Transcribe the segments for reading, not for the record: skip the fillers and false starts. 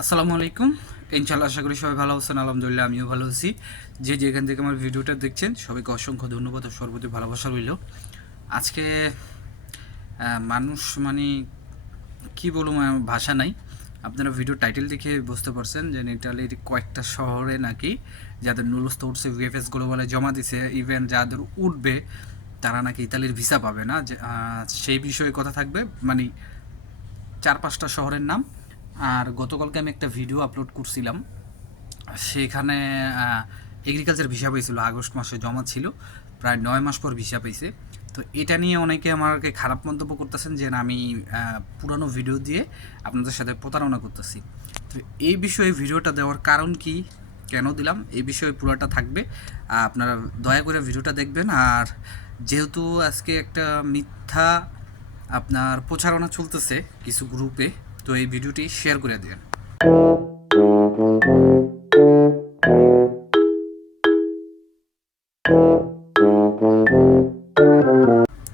আসসালামু আলাইকুম। ইনশাআল্লাহ আশা করি সবাই ভালো আছেন। আলহামদুলিল্লাহ আমিও ভালো আছি। যে যেখান থেকে আমার ভিডিওটা দেখছেন সবাইকে অসংখ্য ধন্যবাদ ও সর্বতি ভালোবাসা রইল। আজকে মানুষ মানে কি বলবো, আমার ভাষা নাই। আপনারা ভিডিও টাইটেল দেখে বুঝতে পারছেন যে ইটালির কয়েকটা শহরে নাকি যাদের নুলস্থ উঠছে ভিএফএস গ্লোবালে জমা দিছে, ইভেন যাদের উঠবে তারা নাকি ইতালির ভিসা পাবে না। সেই বিষয়ে কথা থাকবে, মানে 4-5টা শহরের নাম। আর গতকালকে আমি একটা ভিডিও আপলোড করছিলাম, সেখানে এগ্রিকালচার ভিসা পেয়েছিল, আগস্ট মাসে জমা ছিল, প্রায় 9 মাস পর ভিসা পেয়েছে। তো এটা নিয়ে অনেকে আমাকে খারাপ মন্তব্য করতেছেন যে না আমি পুরানো ভিডিও দিয়ে আপনাদের সাথে প্রতারণা করতেছি। তো এই বিষয়ে ভিডিওটা দেওয়ার কারণ কি, কেন দিলাম, এই বিষয়ে পুরোটা থাকবে। আপনারা দয়া করে ভিডিওটা দেখবেন। আর যেহেতু আজকে একটা মিথ্যা আপনার প্রচারণা চলতেছে কিছু গ্রুপে, তো এই ভিডিওটি শেয়ার করে দেন।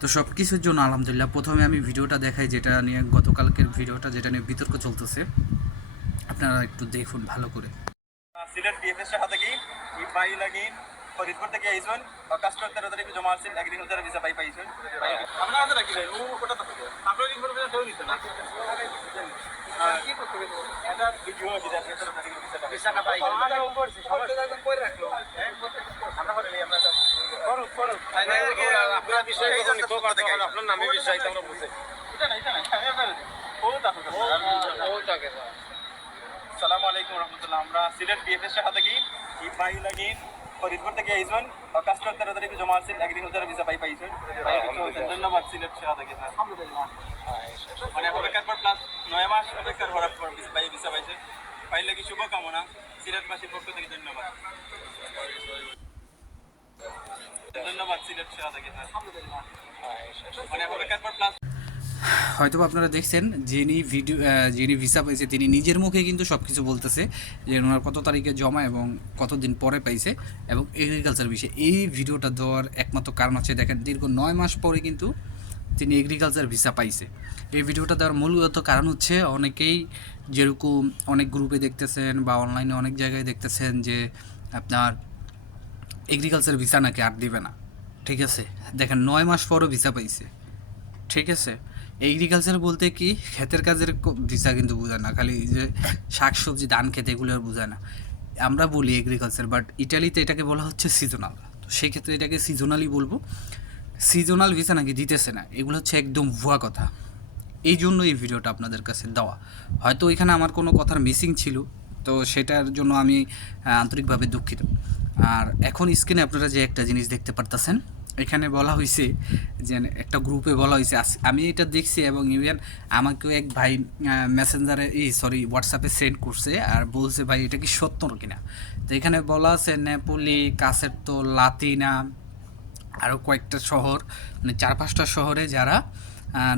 তো সব কিছুর জন্য আলহামদুলিল্লাহ প্রথমে আমি ভিডিওটা দেখাই, যেটা নিয়ে গতকালকের ভিডিওটা, যেটা নিয়ে বিতর্ক চলতেছে, আপনারা একটু দেখুন ভালো করে। সিলেট বিএফএস শাখা থেকে এই পাই লাগি ফরিদপুর থেকে আইছেন অগাস্টের 13 তারিখে জমা আছে এগ্রিকালচার ভিসা পাইছেন আপনারা আছে নাকি ভাই ও কোটা থেকে আপনারা ইনফরমেশন দেওয়া দিতে না কি করতে হবে এটা ভিডিও যেটা আছে তার ভিসা না পাই আমরা উপর সবাই একদম কই রাখলো আমরা করে নেই আমরা করো আপনারা বিষয় নিকো করতে গেল আপনার নামে বিষয় তো আমরা বুঝে এটা না আমি ও তাকে ও তাকে আসসালামু আলাইকুম রহমতুল্লাহ। আমরা সিলেট বিএফএস শাখা থেকে এই পাই লাগি ফরিদপুর থেকে আইছেন অগাস্টের 13 তারিখে জমা আছে এগ্রিকালচার ভিসা পাইছেন। ধন্যবাদ সিলেট শাখা থেকে। আলহামদুলিল্লাহ মানে অপেক্ষার পর প্লাস 9 মাস অপেক্ষার পর ভিসা পাইছে। পাই লাগি শুভকামনা সিলেটবাসীর পক্ষ থেকে ধন্যবাদ। ধন্যবাদ সিলেট শাখা থেকে। আলহামদুলিল্লাহ মানে অপেক্ষার পর প্লাস হয়তো আপনারা দেখছেন যিনি ভিসা পেয়েছে তিনি নিজের মুখে কিন্তু সব কিছু বলতেছে যে ওনার কত তারিখে জমা এবং কতদিন পরে পাইছে এবং এগ্রিকালচার বিষয়ে। এই ভিডিওটা দেওয়ার একমাত্র কারণ হচ্ছে, দেখেন দীর্ঘ 9 মাস পরে কিন্তু তিনি এগ্রিকালচার ভিসা পাইছে। এই ভিডিওটা দেওয়ার মূলত কারণ হচ্ছে, অনেকেই যেরকম অনেক গ্রুপে দেখতেছেন বা অনলাইনে অনেক জায়গায় দেখতেছেন যে আপনার এগ্রিকালচার ভিসা নাকি আর দিবে না। ঠিক আছে, দেখেন 9 মাস পরও ভিসা পাইছে। ঠিক আছে, এগ্রিকালচার বলতে কি ক্ষেতের কাজের ভিসা কিন্তু বোঝায় না, খালি যে শাক সবজি ধান খেতে এগুলো আর বোঝায় না। আমরা বলি এগ্রিকালচার, বাট ইটালিতে এটাকে বলা হচ্ছে সিজনাল। তো সেই ক্ষেত্রে এটাকে সিজনালি বলবো। সিজনাল ভিসা নাকি দিতেছে না, এগুলো হচ্ছে একদম ভুয়া কথা। এই জন্য এই ভিডিওটা আপনাদের কাছে দেওয়া। হয়তো এখানে আমার কোনো কথার মিসিং ছিল, তো সেটার জন্য আমি আন্তরিকভাবে দুঃখিত। আর এখন স্ক্রিনে আপনারা যে একটা জিনিস দেখতে পারতেছেন, এখানে বলা হয়েছে যে একটা গ্রুপে বলা হয়েছে, আমি এটা দেখছি এবং ইভেন আমাকেও এক ভাই মেসেঞ্জারে হোয়াটসঅ্যাপে সেন্ড করছে আর বলছে ভাই এটা কি সত্য কিনা। তো এখানে বলা আছে নেপোলি, কাসেরতো, লাতিনা, আরও কয়েকটা শহর, মানে 4-5টা শহরে যারা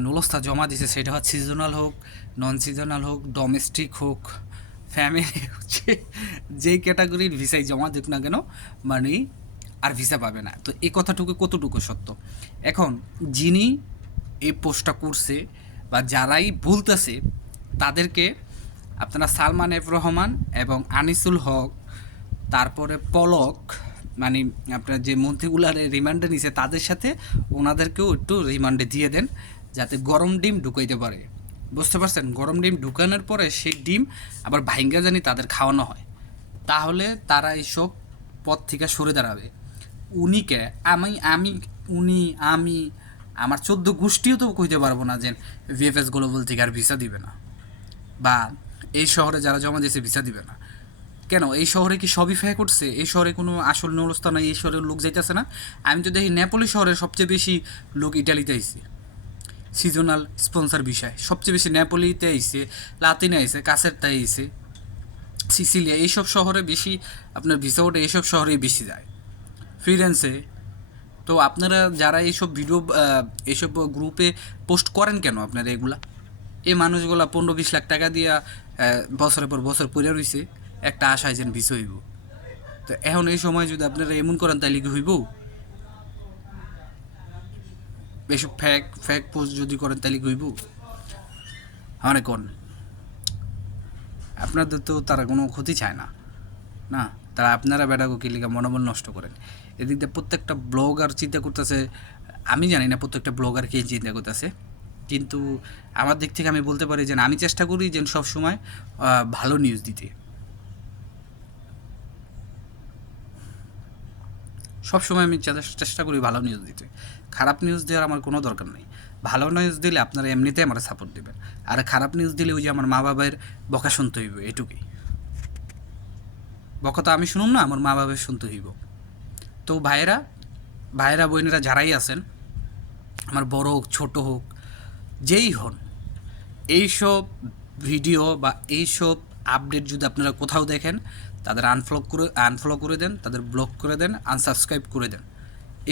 নুলস্থা জমা দিছে, সেটা হচ্ছে সিজনাল হোক, নন সিজনাল হোক, ডোমেস্টিক হোক, ফ্যামিলি হচ্ছে যেই ক্যাটাগরির ভিসাই জমা দিক না কেন, মানে আর ভিসা পাবে না। তো এই কথাটুকু কতটুকু সত্য? এখন যিনি এই পোস্টটা করছে বা যারাই বলতেছে তাদেরকে আপনারা সালমান এফ রহমান এবং আনিসুল হক, তারপরে পলক, মানে আপনার যে মন্ত্রীগুলার রিমান্ডে নিছে তাদের সাথে ওনাদেরকেও একটু রিমান্ডে দিয়ে দেন, যাতে গরম ডিম ঢুকাইতে পারে। বুঝতে পারছেন? গরম ডিম ঢুকানোর পরে সেই ডিম আবার ভাইঙ্গা জানি তাদের খাওয়ানো হয়, তাহলে তারা এইসব পথ থেকে সরে দাঁড়াবে। উনিকে আমি আমি উনি আমি আমার 14 গোষ্ঠীও তো কইতে পারবো না যে ভিএফএস গ্লোবাল থেকে আর ভিসা দিবে না, বা এই শহরে যারা জমা দিয়েছে ভিসা দিবে না। কেন? এই শহরে কি সবই ফেক করছে? এই শহরে কোনো আসল নৌলস্থা নাই, এই শহরের লোক যাইতেছে না? আমি তো দেখি নেপোলি শহরে সবচেয়ে বেশি লোক ইটালিতে আইছে সিজনাল স্পন্সার বিষয়, সবচেয়ে বেশি নেপোলিতে আইছে, লাতিনে আইছে, কাসেরটায় আইছে, সিসিলিয়া, এইসব শহরে বেশি আপনার ভিসা ওঠে, এইসব শহরেই বেশি যায়, ফ্রিল্যান্সে। তো আপনারা যারা এইসব ভিডিও এইসব গ্রুপে পোস্ট করেন কেন আপনারা এগুলা? এই মানুষগুলা 15-20 লাখ টাকা দিয়া বছরের পর বছর পড়ে রইছে একটা আশায় যেন ভিসা হইব। তো এখন এই সময় যদি আপনারা এমন করেন তাহলে কি হইব? এসব ফেক ফেক পোস্ট যদি করেন তাহলে কি হইব? আমার কোন আপনাদের তো তারা কোনো ক্ষতি চায় না, না তারা আপনারা বেটাকে কিলিকা মনোবল নষ্ট করেন। এদিক দিয়ে প্রত্যেকটা ব্লগার চিন্তা করতেছে, আমি জানি না প্রত্যেকটা ব্লগার কে চিন্তা করতেছে, কিন্তু আমার দিক থেকে আমি বলতে পারি যে আমি চেষ্টা করি যে সবসময় ভালো নিউজ দিতে, সবসময় আমি চেষ্টা করি ভালো নিউজ দিতে। খারাপ নিউজ দেওয়ার আমার কোনো দরকার নেই। ভালো নিউজ দিলে আপনারা এমনিতেই আমার সাপোর্ট দেবেন, আর খারাপ নিউজ দিলে ওই যে আমার মা বাবার বকা শুনতে হইব, এটুকুই। বকা তো আমি শুনুম না, আমার মা বাবার শুনতে হইব। তো ভাইয়েরা বোনেরা যারাই আছেন, আমার বড় হোক ছোট হোক যেই হন, এইসব ভিডিও বা এইসব আপডেট যদি আপনারা কোথাও দেখেন, তাদের আনফলো করে দেন, তাদের ব্লক করে দেন, আনসাবস্ক্রাইব করে দেন।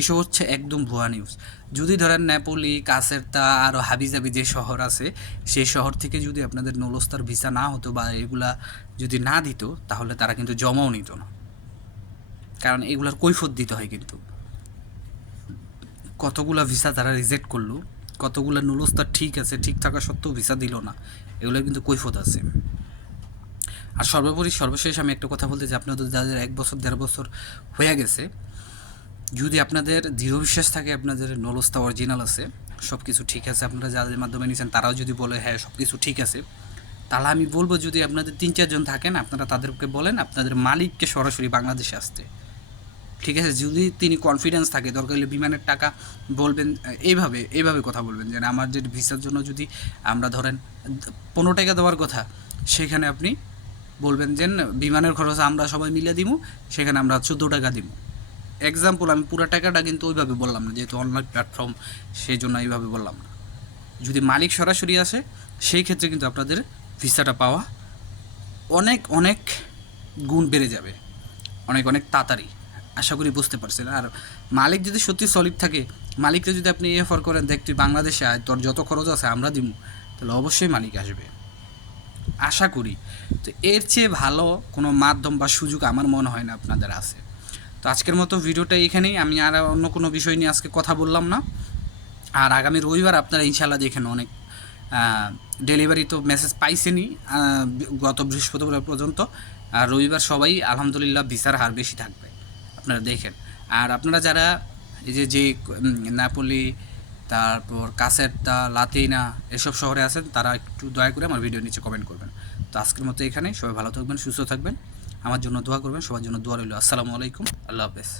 এসব হচ্ছে একদম ভুয়া নিউজ। যদি ধরেন নেপোলি, কাসেরতা আরও হাবিজাবি যে শহর আছে, সেই শহর থেকে যদি আপনাদের নলস্তার ভিসা না হতো বা এগুলা যদি না দিত, তাহলে তারা কিন্তু জমাও নিত না, কারণ এগুলার কৈফত দিতে হয়। কিন্তু কতগুলা ভিসা তারা রিজেক্ট করলো, কতগুলো নুলস্তার ঠিক আছে, ঠিক থাকা সত্ত্বেও ভিসা দিল না, এগুলোর কিন্তু কৈফত আছে। আর সর্বশেষ আমি একটা কথা বলতে চাই, আপনাদের যাদের 1 বছর 1.5 বছর হয়ে গেছে, যদি আপনাদের দৃঢ় বিশ্বাস থাকে আপনাদের নলস্তা অরিজিনাল আছে, সব কিছু ঠিক আছে, আপনারা যাদের মাধ্যমে নিয়েছেন তারাও যদি বলে হ্যাঁ সব কিছু ঠিক আছে, তাহলে আমি বলবো যদি আপনাদের 3-4 জন থাকেন, আপনারা তাদেরকে বলেন আপনাদের মালিককে সরাসরি বাংলাদেশে আসতে, ঠিক আছে? যদি তিনি কনফিডেন্স থাকে, দরকার হলে বিমানের টাকা বলবেন, এইভাবে কথা বলবেন যে আমার যে ভিসার জন্য যদি আমরা ধরেন 15 টাকা দেওয়ার কথা, সেখানে আপনি বলবেন যে বিমানের খরচ আমরা সবাই মিলে দিব, সেখানে আমরা 14 টাকা দিব। এক্সাম্পল, আমি পুরো টাকাটা কিন্তু ওইভাবে বললাম না, যেহেতু অনলাইন প্ল্যাটফর্ম, সেই জন্য এইভাবে বললাম না। যদি মালিক সরাসরি আসে, সেই ক্ষেত্রে কিন্তু আপনাদের ভিসাটা পাওয়া অনেক অনেক গুণ বেড়ে যাবে, অনেক অনেক তাড়াতাড়ি। আশা করি বুঝতে পারছেন। আর মালিক যদি সত্যি সলিড থাকে, মালিককে যদি আপনি অফার করেন, দেখ তুই বাংলাদেশে আয়, তোর যত খরচ আছে আমরা দিব, তাহলে অবশ্যই মালিক আসবে, আশা করি। তো এর চেয়ে ভালো কোনো মাধ্যম বা সুযোগ আমার মনে হয় না আপনাদের আছে। তো আজকের মতো ভিডিওটা এখানেই, আমি আর অন্য কোনো বিষয় নিয়ে আজকে কথা বললাম না। আর আগামী রবিবার আপনারা ইনশাল্লাহ দেখেন, অনেক ডেলিভারি তো মেসেজ পাইছেনই গত বৃহস্পতিবার পর্যন্ত, আর রবিবার সবাই আলহামদুলিল্লাহ ভিসার হার বেশি থাকবে, আপনারা দেখেন। আর আপনারা যারা এই যে নাপোলি, তারপর কাসেরতা, লাতিনা এসব শহরে আছেন, তারা একটু দয়া করে আমার ভিডিও নিচে কমেন্ট করবেন। তো আজকের মতো এখানে, সবাই ভালো থাকবেন, সুস্থ থাকবেন, আমার জন্য দোয়া করবেন, সবার জন্য দোয়া রইল। আসসালামু আলাইকুম, আল্লাহ হাফেজ।